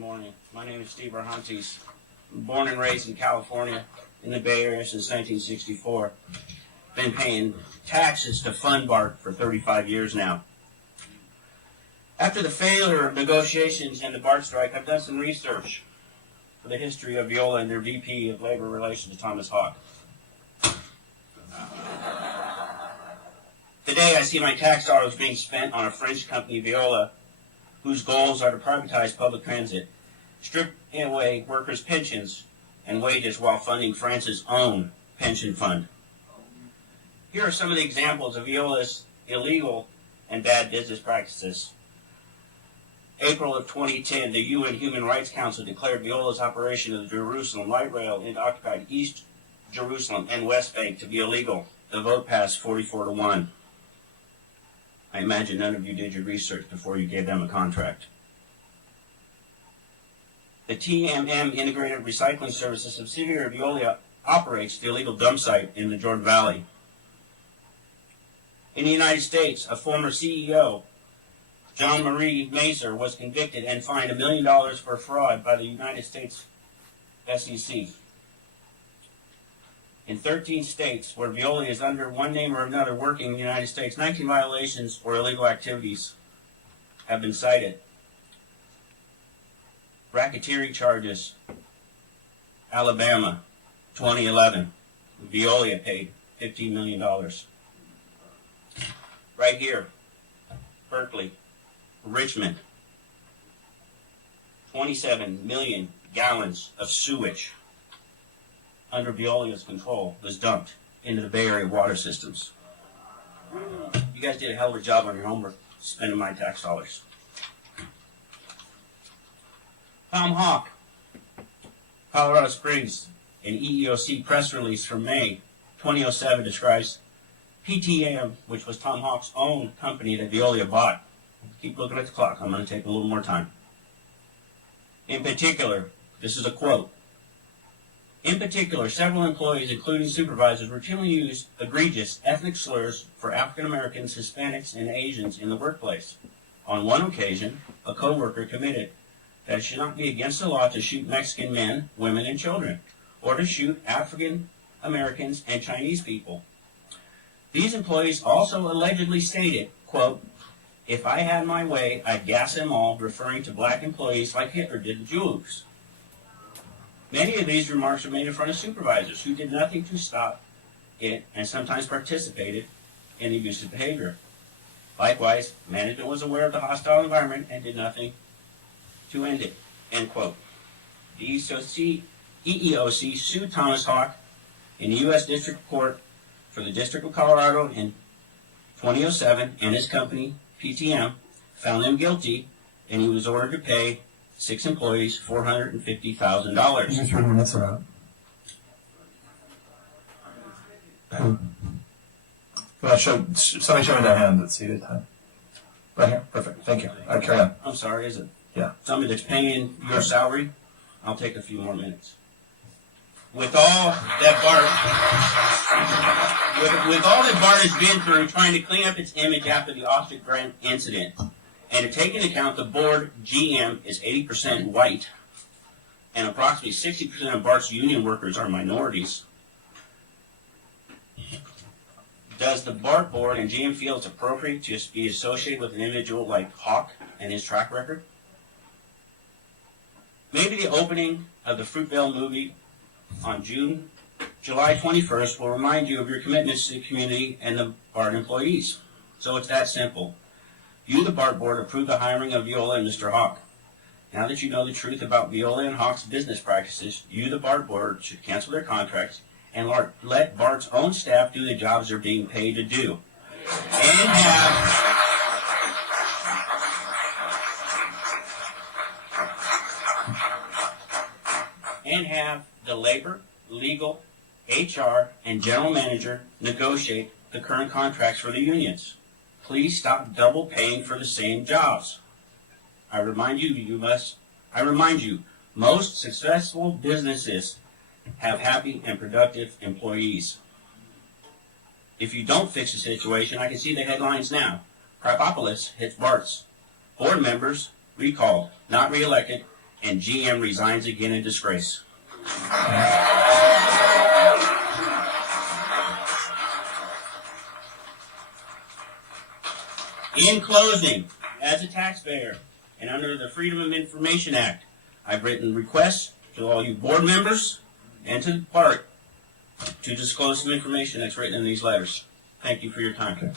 morning. My name is Steve Arhontes. I'm born and raised in California, in the Bay Area since 1964. Been paying taxes to fund BART for 35 years now. After the failure of negotiations and the BART strike, I've done some research for the history of Veolia and their VP of Labor Relations, Thomas Hawk. Today, I see my tax dollars being spent on a French company, Veolia, whose goals are to privatize public transit, strip away workers' pensions and wages while funding France's own pension fund. Here are some of the examples of Veolia's illegal and bad business practices. April of 2010, the UN Human Rights Council declared Veolia's operation of the Jerusalem Light Rail into occupied East Jerusalem and West Bank to be illegal. The vote passed 44-1. I imagine none of you did your research before you gave them a contract. The TMM Integrated Recycling Services subsidiary of Veolia operates the illegal dump site in the Jordan Valley. In the United States, a former CEO, John Marie Mazer, was convicted and fined $1 million for fraud by the United States SEC. In 13 states where Veolia is under one name or another working in the United States, 19 violations or illegal activities have been cited. Racketeering charges, Alabama, 2011. Veolia paid $15 million. Right here, Berkeley, Richmond, 27 million gallons of sewage under Veolia's control was dumped into the Bay Area water systems. You guys did a hell of a job on your homework, spending my tax dollars. Tom Hawk, Colorado Springs, an EEOC press release from May 2007 describes PTM, which was Tom Hawk's own company that Veolia bought. Keep looking at the clock. I'm going to take a little more time. In particular, this is a quote. In particular, several employees, including supervisors, routinely used egregious ethnic slurs for African Americans, Hispanics, and Asians in the workplace. On one occasion, a co-worker committed that it should not be against the law to shoot Mexican men, women, and children, or to shoot African Americans and Chinese people. These employees also allegedly stated, quote, "If I had my way, I'd gas them all," referring to black employees like Hitler did the Jews. Many of these remarks were made in front of supervisors who did nothing to stop it and sometimes participated in abusive behavior. Likewise, management was aware of the hostile environment and did nothing to end it, end quote. The EEOC sued Thomas Hawk in the U.S. District Court for the District of Colorado in 2007, and his company, PTM, found him guilty, and he was ordered to pay 6 employees $450,000. Your 3 minutes are out. Somebody show me their hand that's seated time. Right here? Perfect. Thank you. All right, carry on. I'm sorry, is it? Yeah. Somebody that's paying your salary, I'll take a few more minutes. With all that BART has been through trying to clean up its image after the Ostrich Grant incident, and to take into account the board GM is 80% white, and approximately 60% of BART's union workers are minorities, does the BART board and GM feel it's appropriate to be associated with an individual like Hawk and his track record? Maybe the opening of the Fruitvale movie on July 21st will remind you of your commitments to the community and the BART employees. So it's that simple. You, the BART board, approved the hiring of Veolia and Mr. Hawk. Now that you know the truth about Veolia and Hawk's business practices, you, the BART board, should cancel their contracts and let BART's own staff do the jobs they're being paid to do. And have the labor, legal, HR, and general manager negotiate the current contracts for the unions. Please stop double paying for the same jobs. I remind you, most successful businesses have happy and productive employees. If you don't fix the situation, I can see the headlines now. Crapopolis hits BARTs. Board members recalled, not reelected, and GM resigns again in disgrace. In closing, as a taxpayer and under the Freedom of Information Act, I've written requests to all you board members and to BART to disclose some information that's written in these letters. Thank you for your time. Okay.